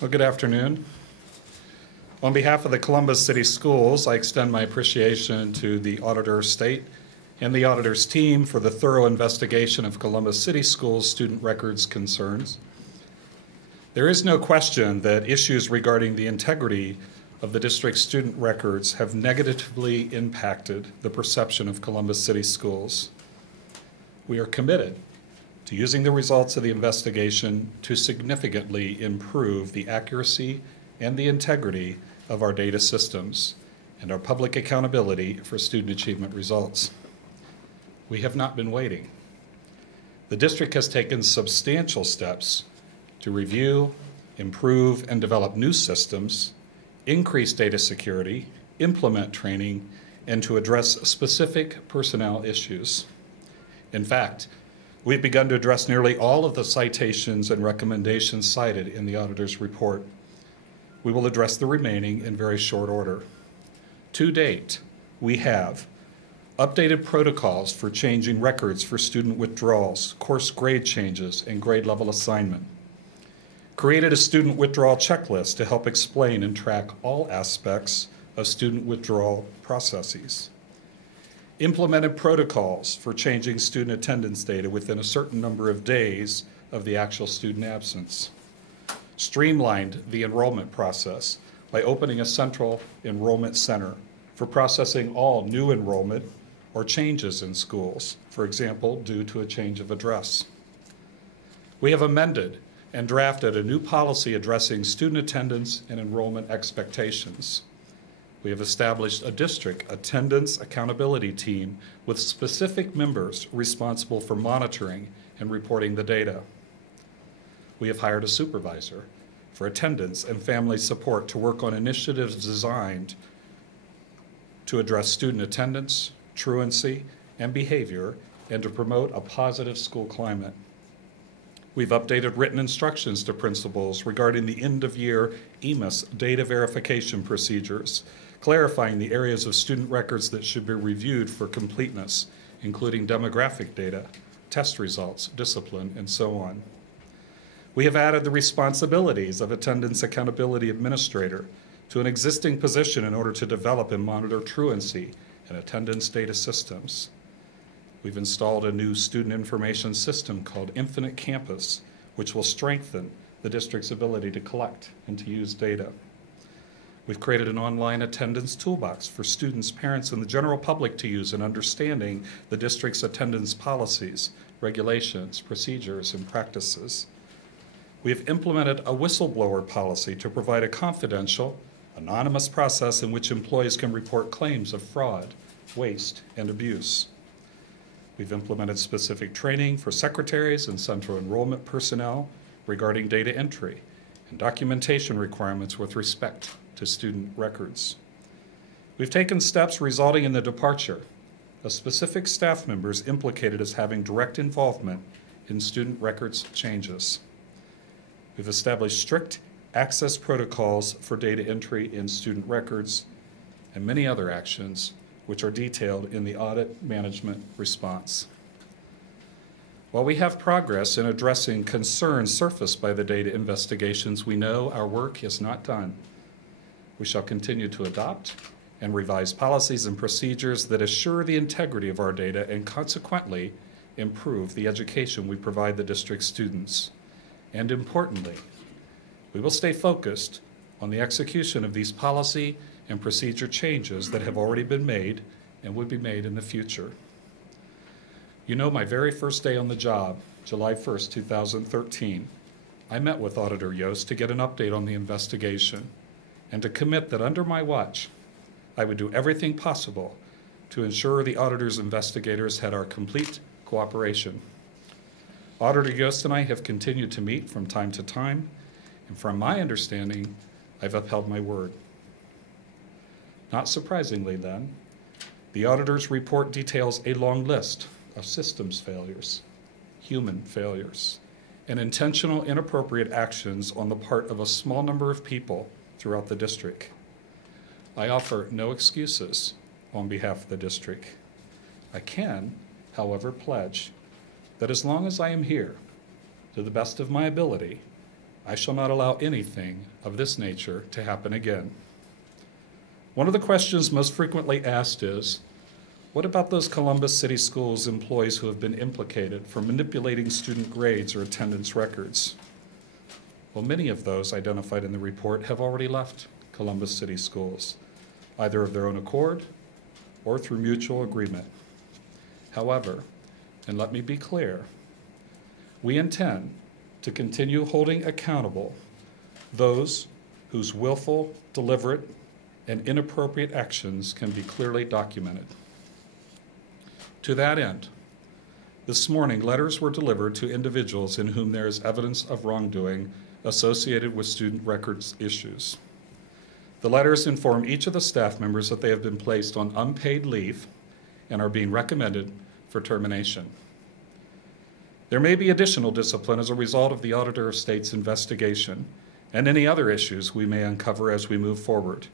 Well, good afternoon. On behalf of the Columbus City Schools, I extend my appreciation to the Auditor State and the Auditor's team for the thorough investigation of Columbus City Schools' student records concerns. There is no question that issues regarding the integrity of the district's student records have negatively impacted the perception of Columbus City Schools. We are committed to using the results of the investigation to significantly improve the accuracy and the integrity of our data systems and our public accountability for student achievement results. We have not been waiting. The district has taken substantial steps to review, improve, and develop new systems, increase data security, implement training, and to address specific personnel issues. In fact, we've begun to address nearly all of the citations and recommendations cited in the auditor's report. We will address the remaining in very short order. To date, we have updated protocols for changing records for student withdrawals, course grade changes, and grade level assignment. Created a student withdrawal checklist to help explain and track all aspects of student withdrawal processes. Implemented protocols for changing student attendance data within a certain number of days of the actual student absence. Streamlined the enrollment process by opening a central enrollment center for processing all new enrollment or changes in schools, for example, due to a change of address. We have amended and drafted a new policy addressing student attendance and enrollment expectations. We have established a district attendance accountability team with specific members responsible for monitoring and reporting the data. We have hired a supervisor for attendance and family support to work on initiatives designed to address student attendance, truancy, and behavior, and to promote a positive school climate. We've updated written instructions to principals regarding the end-of-year EMIS data verification procedures, clarifying the areas of student records that should be reviewed for completeness, including demographic data, test results, discipline, and so on. We have added the responsibilities of Attendance Accountability Administrator to an existing position in order to develop and monitor truancy and attendance data systems. We've installed a new student information system called Infinite Campus, which will strengthen the district's ability to collect and to use data. We've created an online attendance toolbox for students, parents, and the general public to use in understanding the district's attendance policies, regulations, procedures, and practices. We have implemented a whistleblower policy to provide a confidential, anonymous process in which employees can report claims of fraud, waste, and abuse. We've implemented specific training for secretaries and central enrollment personnel regarding data entry and documentation requirements with respect to student records. We've taken steps resulting in the departure of specific staff members implicated as having direct involvement in student records changes. We've established strict access protocols for data entry in student records and many other actions which are detailed in the audit management response. While we have progress in addressing concerns surfaced by the data investigations, we know our work is not done. We shall continue to adopt and revise policies and procedures that assure the integrity of our data and consequently improve the education we provide the district students. And importantly, we will stay focused on the execution of these policy and procedure changes that have already been made and would be made in the future. You know, my very first day on the job, July 1st, 2013, I met with Auditor Yost to get an update on the investigation and to commit that under my watch, I would do everything possible to ensure the auditor's investigators had our complete cooperation. Auditor Yost and I have continued to meet from time to time, and from my understanding, I've upheld my word. Not surprisingly then, the auditor's report details a long list of systems failures, human failures, and intentional inappropriate actions on the part of a small number of people throughout the district. I offer no excuses on behalf of the district. I can, however, pledge that as long as I am here, to the best of my ability, I shall not allow anything of this nature to happen again. One of the questions most frequently asked is, what about those Columbus City Schools employees who have been implicated for manipulating student grades or attendance records? Well, many of those identified in the report have already left Columbus City Schools, either of their own accord or through mutual agreement. However, and let me be clear, we intend to continue holding accountable those whose willful, deliberate, and inappropriate actions can be clearly documented. To that end, this morning, letters were delivered to individuals in whom there is evidence of wrongdoing associated with student records issues. The letters inform each of the staff members that they have been placed on unpaid leave and are being recommended for termination. There may be additional discipline as a result of the Auditor of State's investigation and any other issues we may uncover as we move forward.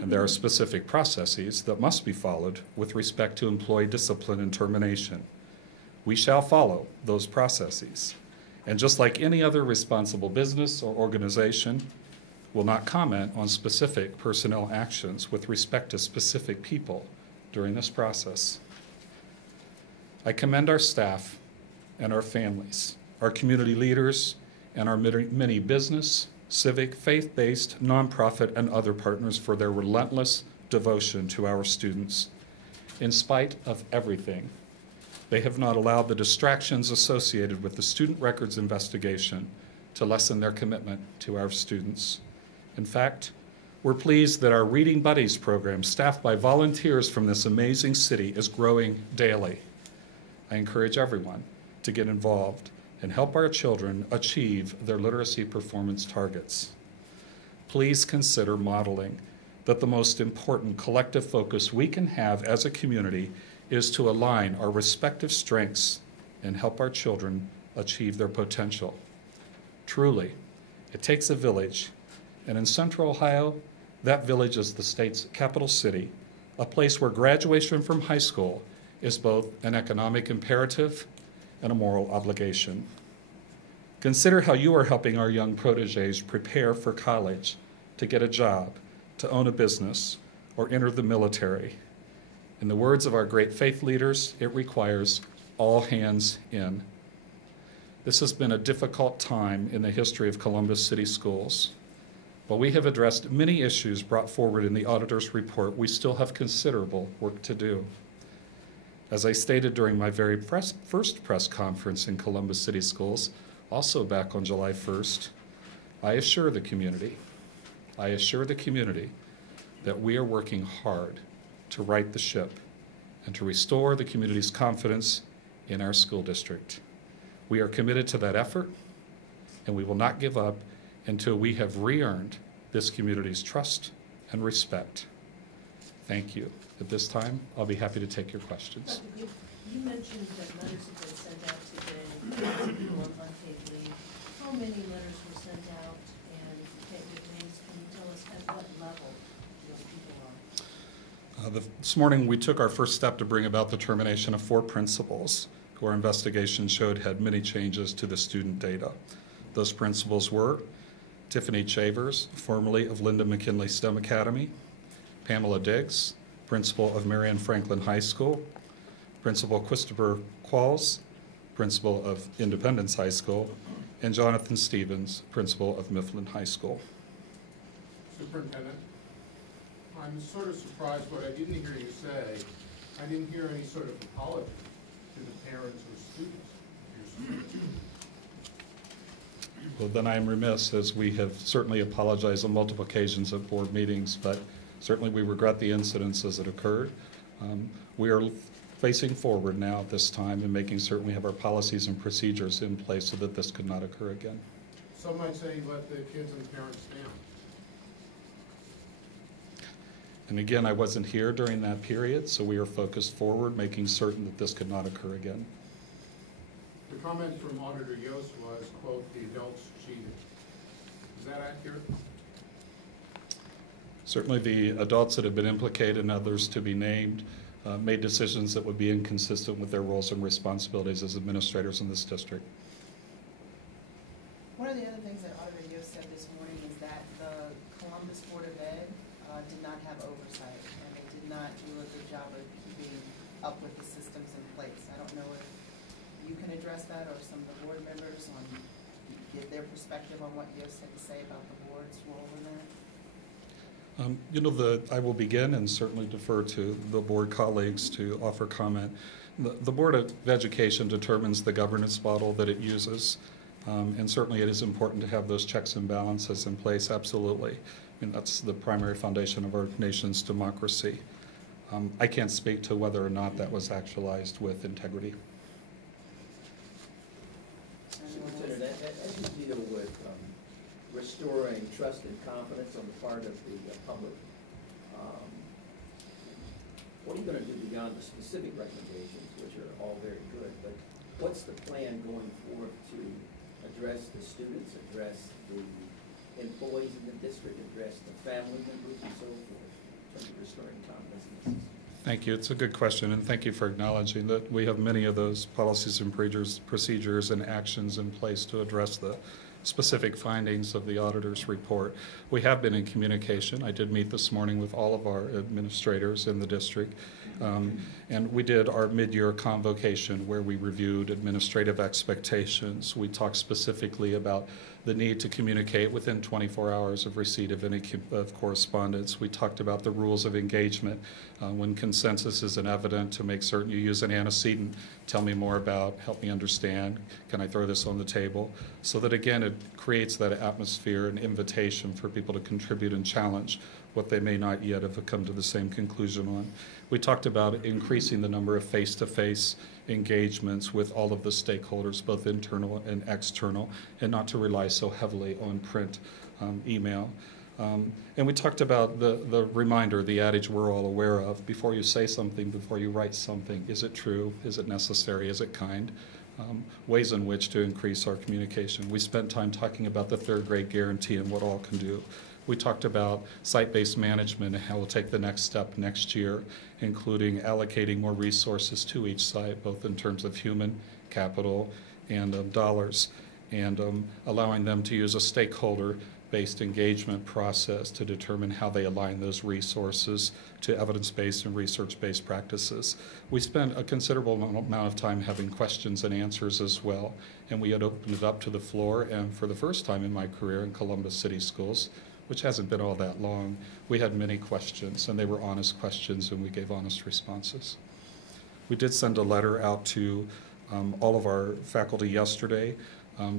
And there are specific processes that must be followed with respect to employee discipline and termination. We shall follow those processes. And just like any other responsible business or organization, will not comment on specific personnel actions with respect to specific people during this process. I commend our staff and our families, our community leaders, and our many business, civic, faith-based, nonprofit, and other partners for their relentless devotion to our students. In spite of everything, they have not allowed the distractions associated with the student records investigation to lessen their commitment to our students. In fact, we're pleased that our Reading Buddies program, staffed by volunteers from this amazing city, is growing daily. I encourage everyone to get involved and help our children achieve their literacy performance targets. Please consider modeling that the most important collective focus we can have as a community is to align our respective strengths and help our children achieve their potential. Truly, it takes a village, and in Central Ohio, that village is the state's capital city, a place where graduation from high school is both an economic imperative and a moral obligation. Consider how you are helping our young protégés prepare for college, to get a job, to own a business, or enter the military. In the words of our great faith leaders, it requires all hands in. This has been a difficult time in the history of Columbus City Schools. While we have addressed many issues brought forward in the auditor's report, we still have considerable work to do. As I stated during my very first press conference in Columbus City Schools, also back on July 1st, I assure the community that we are working hard to right the ship and to restore the community's confidence in our school district. We are committed to that effort, and we will not give up until we have re-earned this community's trust and respect. Thank you. At this time, I'll be happy to take your questions. You mentioned that letters have been sent out today, people on unpaid leave. How many letters were sent out, and if you can't give names, can you tell us at what level those people are? This morning, we took our first step to bring about the termination of 4 principals who our investigation showed had many changes to the student data. Those principals were Tiffany Chavers, formerly of Linda McKinley STEM Academy; Pamela Diggs, principal of Marion Franklin High School; Principal Christopher Qualls, principal of Independence High School; and Jonathan Stevens, principal of Mifflin High School. Superintendent, I'm sort of surprised what I didn't hear you say. I didn't hear any sort of apology to the parents or students of your students. Well, then I am remiss, as we have certainly apologized on multiple occasions at board meetings, but certainly we regret the incidents as it occurred. We are facing forward now at this time and making certain we have our policies and procedures in place so that this could not occur again. Some might say let the kids and parents down. And again, I wasn't here during that period, so we are focused forward, making certain that this could not occur again. The comment from Auditor Yost was, quote, the adults cheated. Is that accurate? Certainly the adults that have been implicated and others to be named made decisions that would be inconsistent with their roles and responsibilities as administrators in this district. One of the other things that address that, or some of the board members on, give their perspective on what Yost had to say about the board's role in that? You know, I will begin and certainly defer to the board colleagues to offer comment. The Board of Education determines the governance model that it uses, and certainly it is important to have those checks and balances in place, absolutely. I mean, that's the primary foundation of our nation's democracy. I can't speak to whether or not that was actualized with integrity. Superintendent, as you deal with restoring trust and confidence on the part of the public, what are you going to do beyond the specific recommendations, which are all very good, but what's the plan going forward to address the students, address the employees in the district, address the family members and so forth, in terms of restoring confidence? Thank you. It's a good question, and thank you for acknowledging that we have many of those policies and procedures and actions in place to address the specific findings of the auditor's report. We have been in communication. I did meet this morning with all of our administrators in the district, and we did our mid-year convocation where we reviewed administrative expectations. We talked specifically about the need to communicate within 24 hours of receipt of any correspondence. We talked about the rules of engagement when consensus isn't evident, to make certain you use an antecedent. Tell me more about, help me understand, can I throw this on the table? So that again, it creates that atmosphere and invitation for people to contribute and challenge what they may not yet have come to the same conclusion on. We talked about increasing the number of face-to-face engagements with all of the stakeholders, both internal and external, and not to rely so heavily on print email. And we talked about the reminder, the adage we're all aware of: before you say something, before you write something, is it true, is it necessary, is it kind? Ways in which to increase our communication. We spent time talking about the third grade guarantee and what all can do. We talked about site-based management and how we'll take the next step next year, including allocating more resources to each site, both in terms of human capital and dollars, and allowing them to use a stakeholder-based engagement process to determine how they align those resources to evidence-based and research-based practices. We spent a considerable amount of time having questions and answers as well, and we had opened it up to the floor, and for the first time in my career in Columbus City Schools, which hasn't been all that long, we had many questions, and they were honest questions, and we gave honest responses. We did send a letter out to all of our faculty yesterday,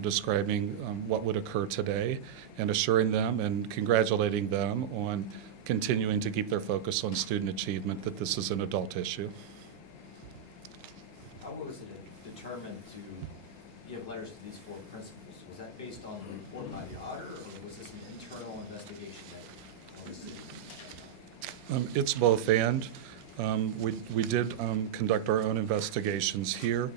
describing what would occur today, and assuring them and congratulating them on continuing to keep their focus on student achievement, that this is an adult issue. How was it determined to give letters to these four principals? Was that based on the report by the auditor, or was this an internal investigation that was It's both and. We did conduct our own investigations here.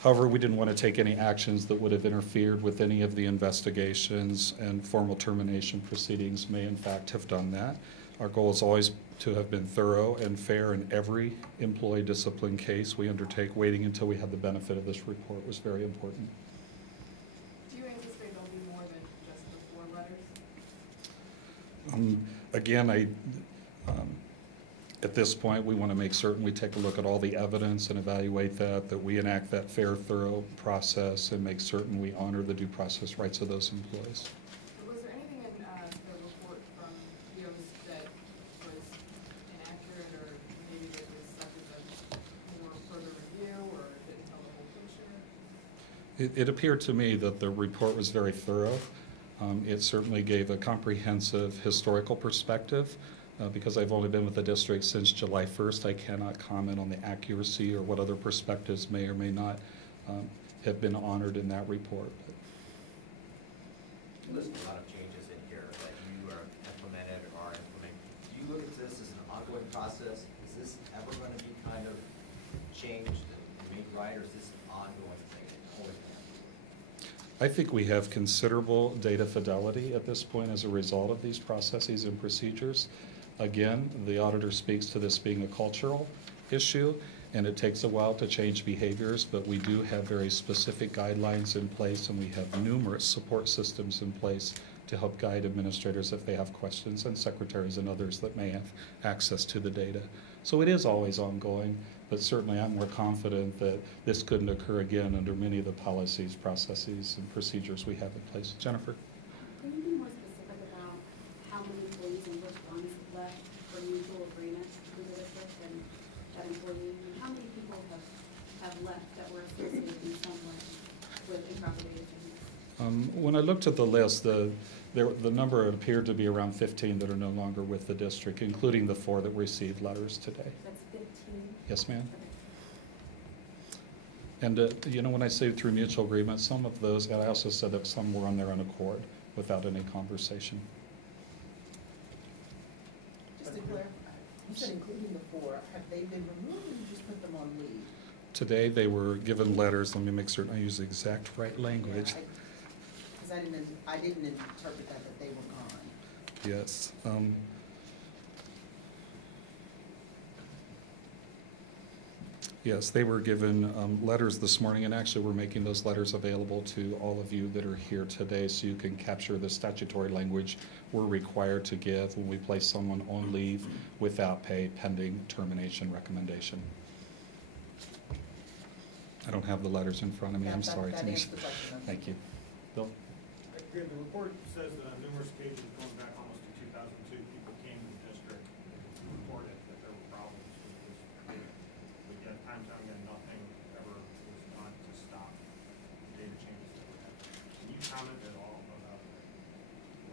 However, we didn't want to take any actions that would have interfered with any of the investigations, and formal termination proceedings may in fact have done that. Our goal is always to have been thorough and fair in every employee discipline case we undertake. Waiting until we had the benefit of this report was very important. Do you anticipate there'll be more than just the 4 letters? Again, at this point, we want to make certain we take a look at all the evidence and evaluate that we enact that fair, thorough process, and make certain we honor the due process rights of those employees. Was there anything in the report from Yost that was inaccurate, or maybe that was subject of more further review, or didn't tell the whole picture? It appeared to me that the report was very thorough. It certainly gave a comprehensive historical perspective. Because I've only been with the district since July 1st, I cannot comment on the accuracy or what other perspectives may or may not have been honored in that report. There's a lot of changes in here that you are implemented or are implementing. Do you look at this as an ongoing process? Is this ever going to be kind of changed and made right, or is this an ongoing thing that always happens? I think we have considerable data fidelity at this point as a result of these processes and procedures. Again, the auditor speaks to this being a cultural issue, and it takes a while to change behaviors, but we do have very specific guidelines in place, and we have numerous support systems in place to help guide administrators if they have questions, and secretaries and others that may have access to the data. So it is always ongoing, But certainly I'm more confident that this couldn't occur again under many of the policies, processes, and procedures we have in place. Jennifer? Can you be more specific about how many employees and which ones left for mutual agreement through the district and that employee? And how many people have left that were associated in some way with improper data changes? When I looked at the list, the number appeared to be around 15 that are no longer with the district, including the 4 that received letters today. That's 15? Yes, ma'am. Okay. And, you know, when I say through mutual agreement, some of those, and I also said that some were on their own accord without any conversation. Just to clarify, you said including the 4, have they been removed or you just put them on leave? Today, they were given letters. Let me make certain I use the exact right language. Because I didn't interpret that they were gone. Yes. Yes, they were given letters this morning, and actually we're making those letters available to all of you that are here today so you can capture the statutory language we're required to give when we place someone on leave without pay pending termination recommendation. I don't have the letters in front of me. I'm sorry, That Tanisha. answers the question. Thank you. Bill? Again, the report says that on numerous occasions going back almost to 2002, people came to the district and reported that there were problems with this data. But yet, time and time again, nothing ever was done to stop data changes that were happening. Can you comment at all about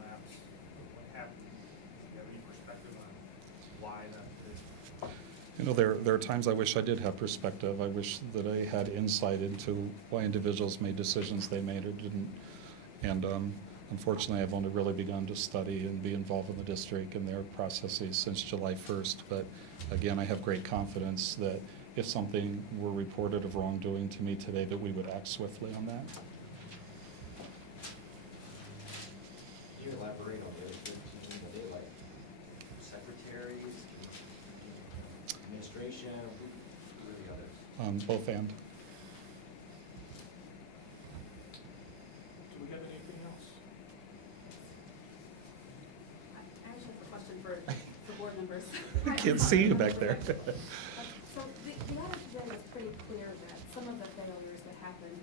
lapse, what happened? Do you have any perspective on why that is? You know, there are times I wish I did have perspective. I wish that I had insight into why individuals made decisions they made or didn't. And unfortunately, I've only really begun to study and be involved in the district and their processes since July 1st. But again, I have great confidence that if something were reported of wrongdoing to me today, that we would act swiftly on that. Can you elaborate on the other 15? Are they like secretaries, administration, who are the others? Both and. Do we have anything else? I actually have a question for board members. I can't see you back there. So the audit today was pretty clear that some of the failures that happened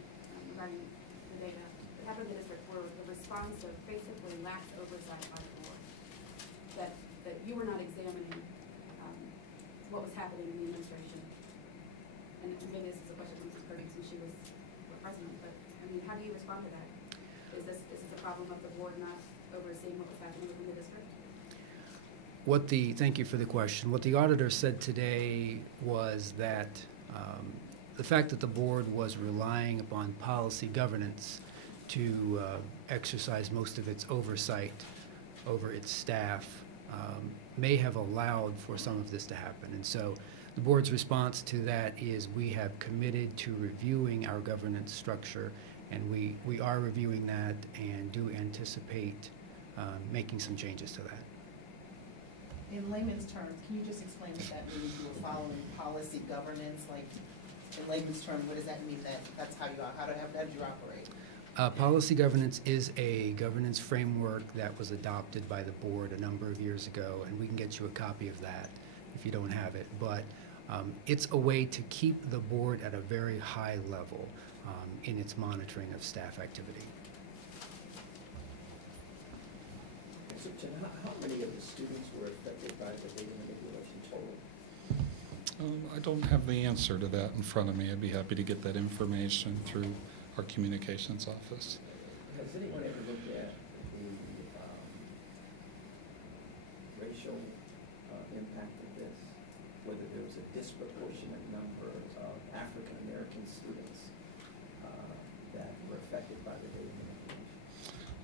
regarding the data that happened in the district were the response of basically lax oversight by the board. That you were not examining what was happening in the administration. And maybe this is a question from Mrs. Purdy since she was the president, but I mean, how do you respond to that? Is this a problem of the board not overseeing what was happening within the district? Thank you for the question. What the auditor said today was that the fact that the board was relying upon policy governance to exercise most of its oversight over its staff may have allowed for some of this to happen. And so the board's response to that is we have committed to reviewing our governance structure, and we are reviewing that and do anticipate making some changes to that. In layman's terms, can you just explain what that means? You were following policy governance, like, in layman's terms, what does that mean? That's how did you operate? Policy governance is a governance framework that was adopted by the board a number of years ago, and we can get you a copy of that if you don't have it. But it's a way to keep the board at a very high level in its monitoring of staff activity. So, Jen, how many of the students were affected by the data manipulation total? I don't have the answer to that in front of me. I'd be happy to get that information through our communications office. Has anyone ever looked at the racial impact of this? Whether there was a disproportionate number of African American students that were affected by the data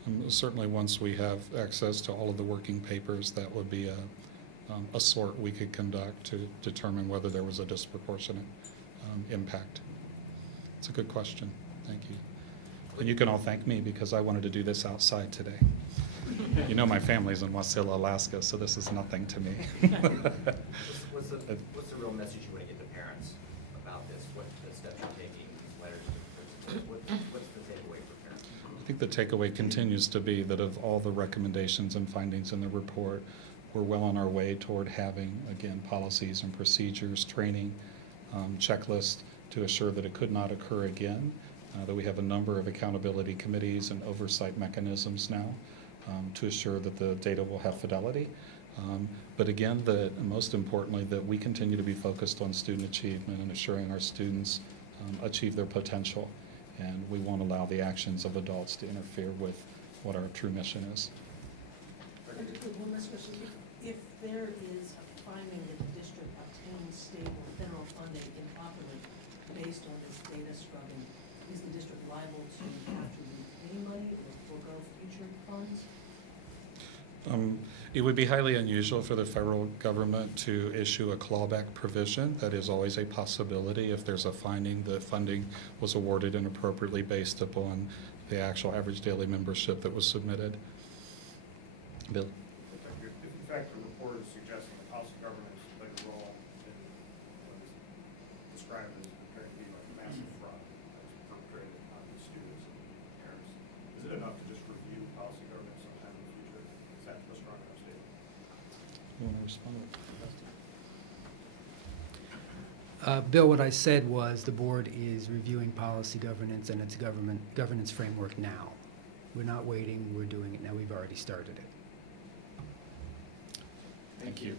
manipulation? Certainly once we have access to all of the working papers, that would be a sort we could conduct to determine whether there was a disproportionate impact. It's a good question. Thank you. And you can all thank me because I wanted to do this outside today. You know my family's in Wasilla, Alaska, so this is nothing to me. What's the real message you want to get to parents about this? What the steps you're taking, these letters, what's the takeaway for parents? I think the takeaway continues to be that of all the recommendations and findings in the report, we're well on our way toward having, again, policies and procedures, training, checklist to assure that it could not occur again, that we have a number of accountability committees and oversight mechanisms now to assure that the data will have fidelity. But again, most importantly, that we continue to be focused on student achievement and assuring our students achieve their potential. And we won't allow the actions of adults to interfere with what our true mission is. One last question. If there is a finding that the district obtained stable federal funding improperly based on this data scrubbing, is the district liable to have to repay money or forego future funds? It would be highly unusual for the federal government to issue a clawback provision. That is always a possibility if there's a finding that funding was awarded inappropriately based upon the actual average daily membership that was submitted. Bill? If in fact the report is suggesting that policy governance played a role in what is described as appearing to be like massive fraud that was perpetrated on the students and parents, is it enough to just review policy governance sometime in the future? Is that a strong enough statement? You want to respond? Bill, what I said was the board is reviewing policy governance and its governance framework now. We're not waiting, we're doing it now. We've already started it. Thank you.